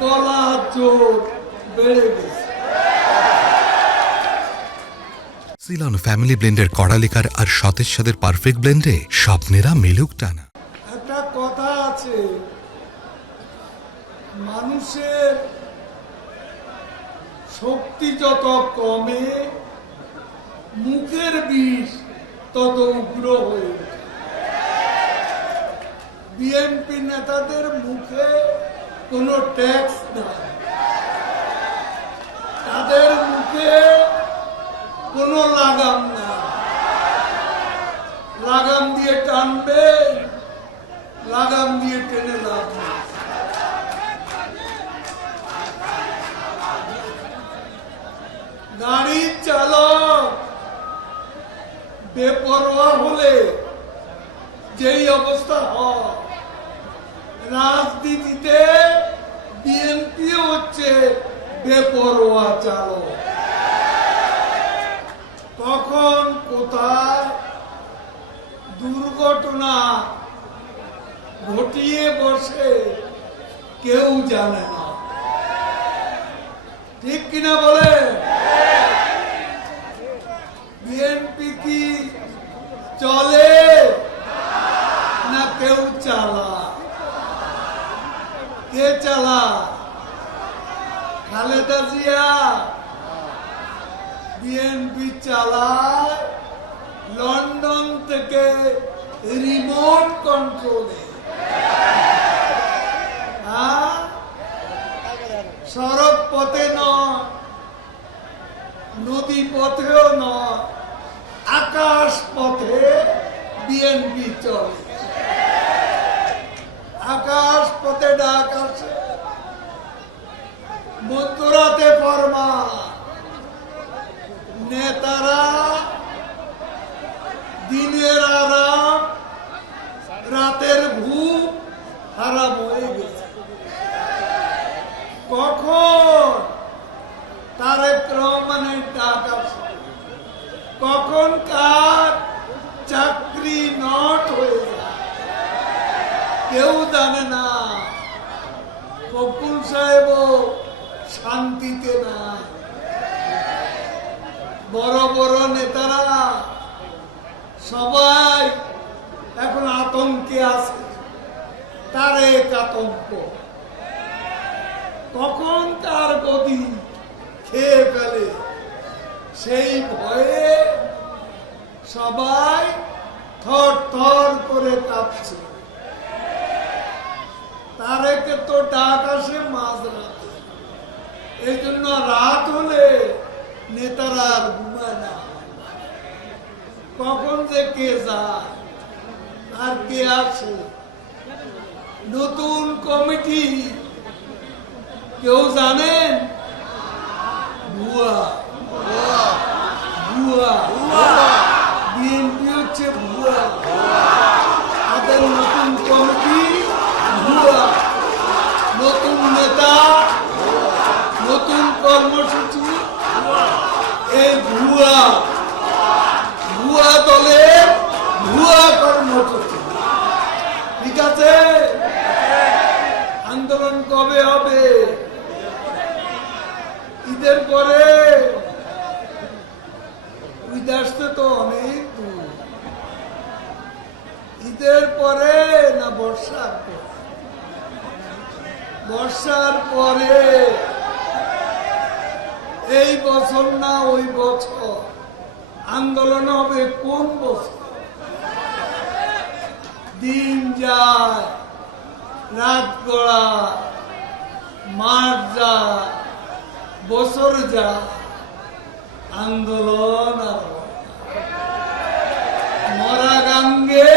গলা জোর বেড়ে গেছে। সিলন ফ্যামিলি ব্লেন্ডের কড়ালিকার আর সতেজ স্বাদের পারফেক্ট ব্লেন্ডে স্বপ্নেরা মেলুক টানা। একটা কথা আছে, মানুষের শক্তি যত কমে মুখের বিষ তত উগ্র হয়ে ওঠে। বিএনপি নেতাদের মুখে কোনো ট্যাক্স নাই, তাদের মুখে কোনো লাগাম নাই। লাগাম দিয়ে টানবে, লাগাম দিয়ে টেনে লাভ নেই। গাড়ির চালক বেপরোয়া হলে যেই অবস্থা হয়, রাজনীতিতে বিএনপি হচ্ছে বেপরোয়া চালক। কখন কোথায় দুর্ঘটনা ঘটিয়ে বসে কেউ জানে না, ঠিক কিনা বলে? বিএনপি কি চলে না কেউ চালা? কে চালা? খালেদা জিয়া বিএনপি চালায় লন্ডন থেকে রিমোট কন্ট্রোলে। সড়ক পথে নয়, নদী পথেও নয়, আকাশ পথে বিএনপি চলে। আকাশ পথে ডাক আসে, মধ্যরাতে ফরমান। নেতারা দিনের আরাম, রাতের ঘুম হারাম হয়ে গেছে। কখন তারেক রহমানের ডাক আসে, কখন কার চাকরি নট হয়ে যায় কেউ জানে না। ফখরুল সাহেবও শান্তিতে না। বড় বড় নেতারা সবাই এখন আতঙ্কে আছে, তারেক আতঙ্ক। কখন তার গদি খেয়ে ফেলে সেই ভয়ে সবাই থর থর করে কাঁপছে। তারেকে তো ডাক আসে মাঝরাতে, এই জন্য রাত হলে নেতারা আর ঘুমায় না। কখন যে কে যায় আর কে আসে। নতুন কমিটি কেউ জানেন? ভুয়া ভুয়া বিএনপি হচ্ছে ভুয়া। তাদের নতুন কমিটি ভুয়া, নতুন নেতা, নতুন কর্মসূচি, এই ভুয়া ভুয়া দলের ভুয়া কর্মসূচি। ঠিক আছে, আন্দোলন কবে হবে? ঈদের পরে। ঈদ আসতে তো অনেক দূর। ঈদের পরে না বর্ষার পরে? বর্ষার পরে। এই বছর না ওই বছর আন্দোলন হবে কোন বছর? দিন যায়, রাত গড়ায়, মাস যায়, বছর যায়, আন্দোলন আর মরা গাঙ্গে